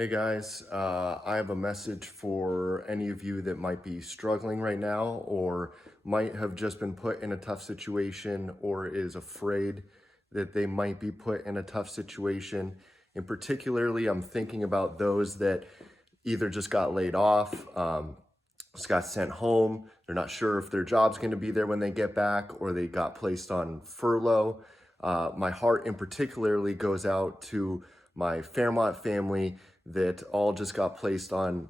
Hey guys, I have a message for any of you that might be struggling right now or might have just been put in a tough situation or is afraid that they might be put in a tough situation. And particularly, I'm thinking about those that either just got laid off, just got sent home. They're not sure if their job's going to be there when they get back, or they got placed on furlough. My heart in particularly goes out to my Fairmont family that all just got placed on,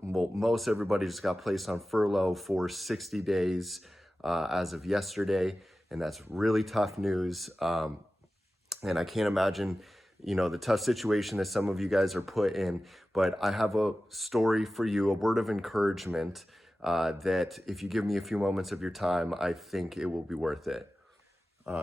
well, most everybody just got placed on furlough for 60 days as of yesterday. And that's really tough news. And I can't imagine, the tough situation that some of you guys are put in. But I have a story for you, a word of encouragement that if you give me a few moments of your time, I think it will be worth it.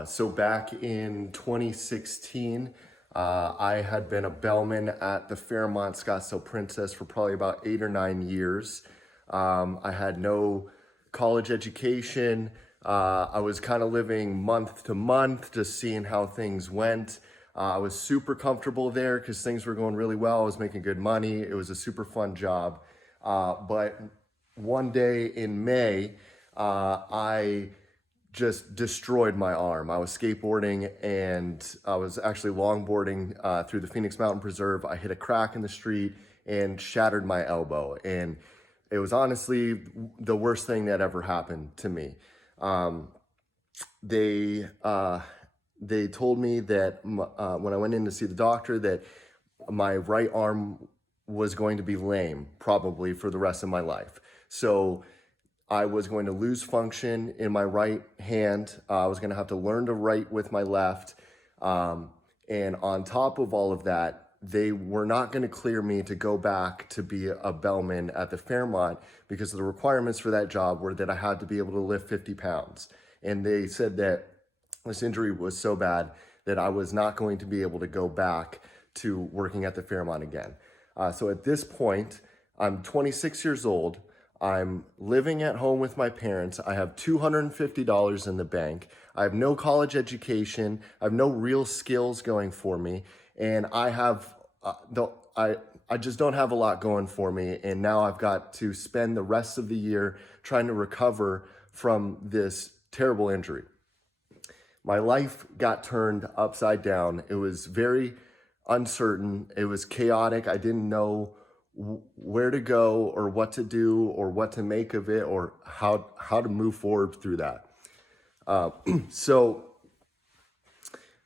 So back in 2016, I had been a bellman at the Fairmont Scottsdale Princess for probably about 8 or 9 years. I had no college education. I was kind of living month to month, just seeing how things went. I was super comfortable there because things were going really well. I was making good money. It was a super fun job. But one day in May, I just destroyed my arm. I was skateboarding and I was actually longboarding through the Phoenix Mountain Preserve. I hit a crack in the street and shattered my elbow. And it was honestly the worst thing that ever happened to me. They told me that when I went in to see the doctor that my right arm was going to be lame probably for the rest of my life. So I was going to lose function in my right hand. I was going to have to learn to write with my left. And on top of all of that, they were not going to clear me to go back to be a bellman at the Fairmont because the requirements for that job were that I had to be able to lift 50 pounds. And they said that this injury was so bad that I was not going to be able to go back to working at the Fairmont again. So at this point, I'm 26 years old. I'm living at home with my parents. I have $250 in the bank. I have no college education. I have no real skills going for me. And I have, I just don't have a lot going for me. And now I've got to spend the rest of the year trying to recover from this terrible injury. My life got turned upside down. It was very uncertain. It was chaotic. I didn't know where to go or what to do or what to make of it or how to move forward through that. So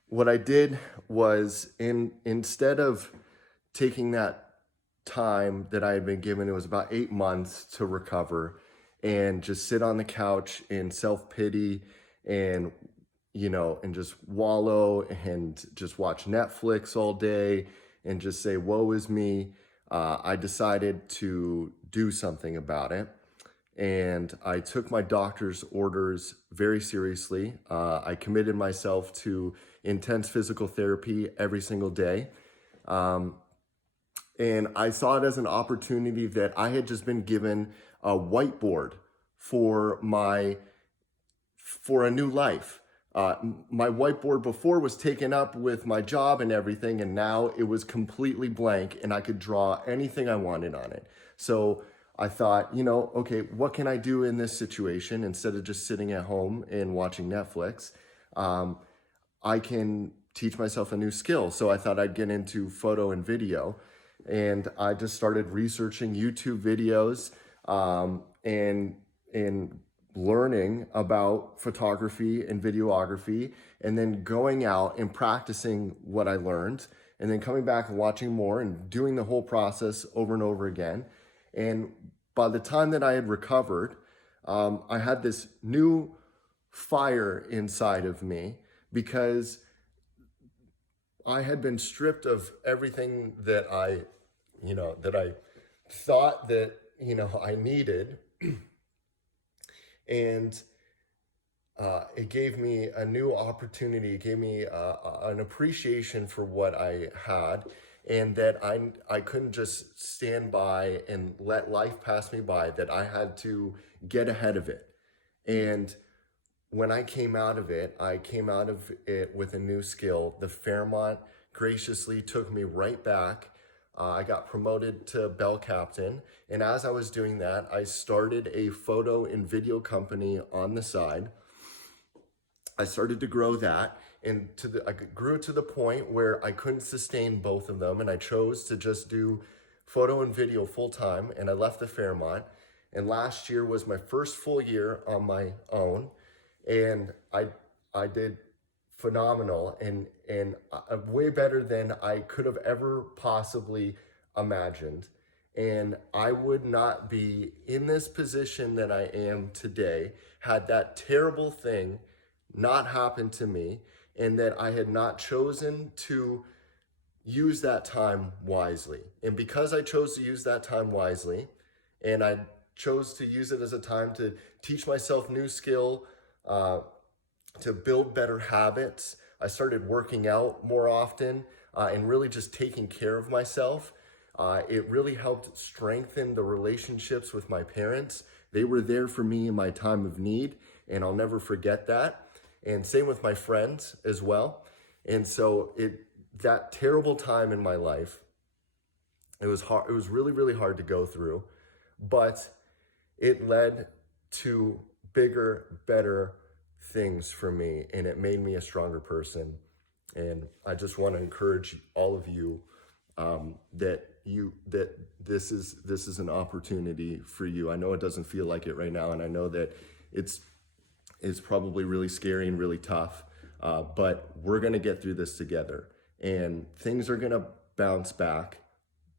what I did was instead of taking that time that I had been given, it was about 8 months to recover and just sit on the couch in self-pity and and just wallow and just watch Netflix all day and just say, woe is me. I decided to do something about it. And I took my doctor's orders very seriously. I committed myself to intense physical therapy every single day. And I saw it as an opportunity that I had just been given a whiteboard for a new life. My whiteboard before was taken up with my job and everything, and now it was completely blank and I could draw anything I wanted on it. So I thought, okay, what can I do in this situation instead of just sitting at home and watching Netflix? I can teach myself a new skill. So I thought I'd get into photo and video, and I just started researching YouTube videos and learning about photography and videography, and then going out and practicing what I learned, and then coming back and watching more and doing the whole process over and over again. And by the time that I had recovered, I had this new fire inside of me because I had been stripped of everything that I thought that, I needed. And it gave me a new opportunity. It gave me an appreciation for what I had, and that I couldn't just stand by and let life pass me by, that I had to get ahead of it. And when I came out of it with a new skill. The Fairmont graciously took me right back I got promoted to bell captain. And as I was doing that, I started a photo and video company on the side. I started to grow that, and I grew to the point where I couldn't sustain both of them, and I chose to just do photo and video full time, and I left the Fairmont. And last year was my first full year on my own, and I did phenomenal, and way better than I could have ever possibly imagined. And I would not be in this position that I am today had that terrible thing not happened to me, and that I had not chosen to use that time wisely. And because I chose to use that time wisely, and I chose to use it as a time to teach myself new skill, to build better habits, I started working out more often, and really just taking care of myself. It really helped strengthen the relationships with my parents. They were there for me in my time of need, and I'll never forget that. And same with my friends as well. And so that terrible time in my life, it was hard. It was really, really hard to go through, but it led to bigger, better things for me, and it made me a stronger person. And I just want to encourage all of you, that this is an opportunity for you. I know it doesn't feel like it right now, and I know that it's probably really scary and really tough, but we're going to get through this together, and things are going to bounce back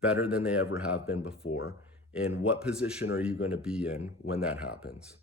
better than they ever have been before. And what position are you going to be in when that happens?